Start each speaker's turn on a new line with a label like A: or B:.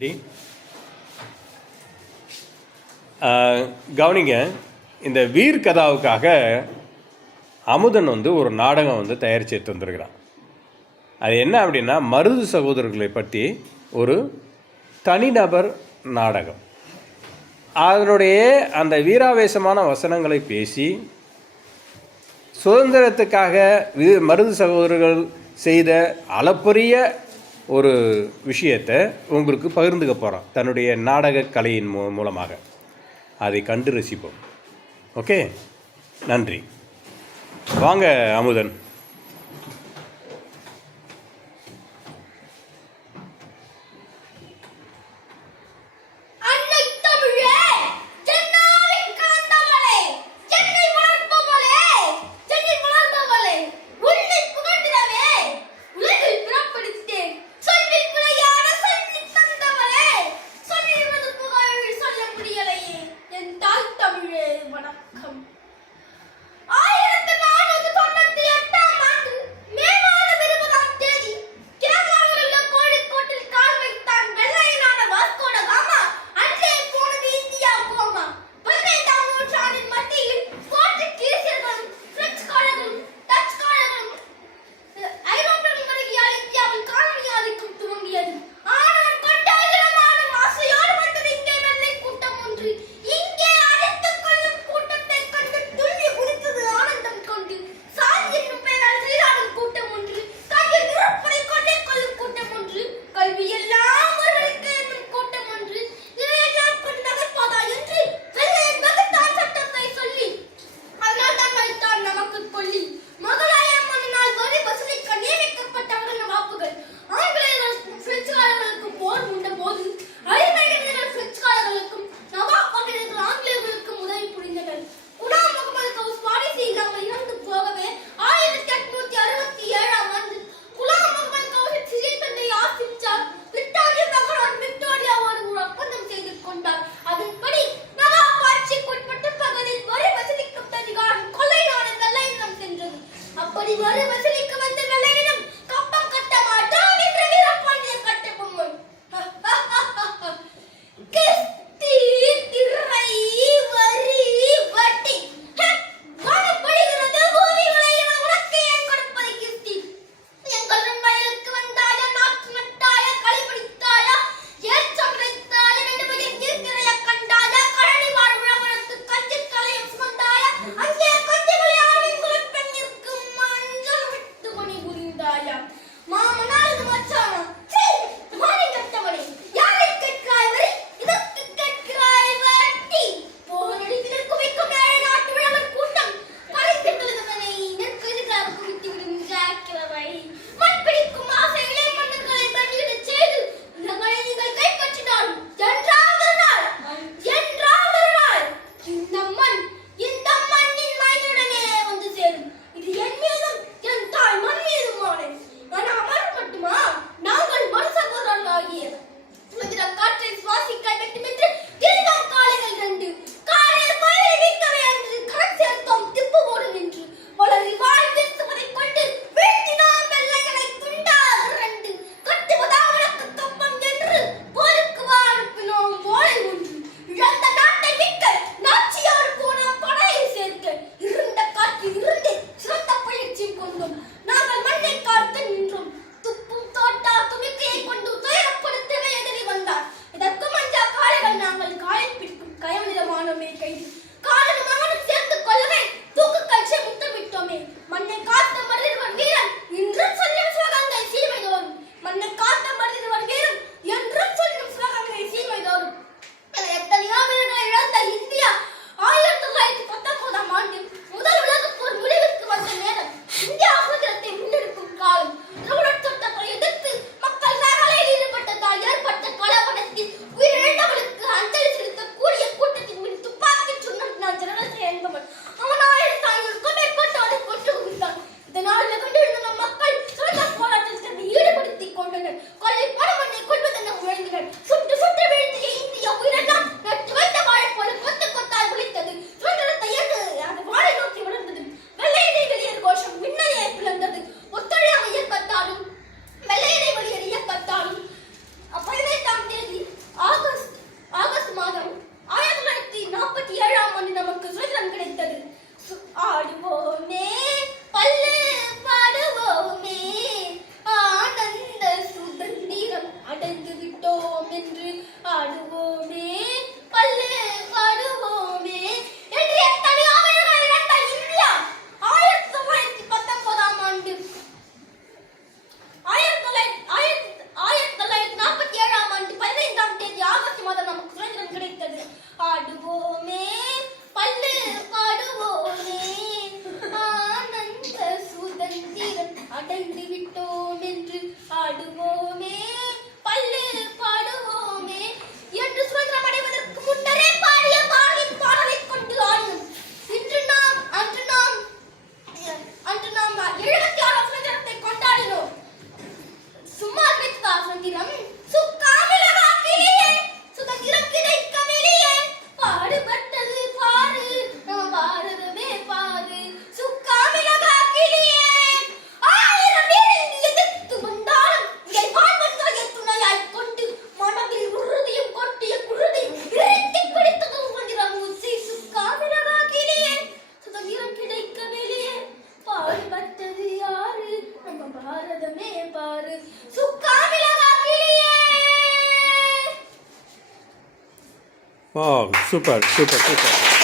A: Ready கவனிங்க இந்த வீர் கதாவுக்காக அமுதன் வந்து ஒரு நாடகம் வந்து தயாரிச்சுட்டு வந்திருக்கிறான். அது என்ன அப்படின்னா மருது சகோதரர்களை பற்றி ஒரு தனிநபர் நாடகம். அதனுடைய அந்த வீராவேசமான வசனங்களை பேசி சுதந்திரத்துக்காக மருது சகோதரர்கள் செய்த அளப்பரிய ஒரு விஷயத்தை உங்களுக்கு பகிர்ந்துக்க போகிறோம் தன்னுடைய நாடக கலையின் மூ மூலமாக. அதை கண்டு ரசிப்போம். ஓகே? நன்றி. வாங்க Amudhan.
B: gonna make a
C: Dale, para. 啊，super。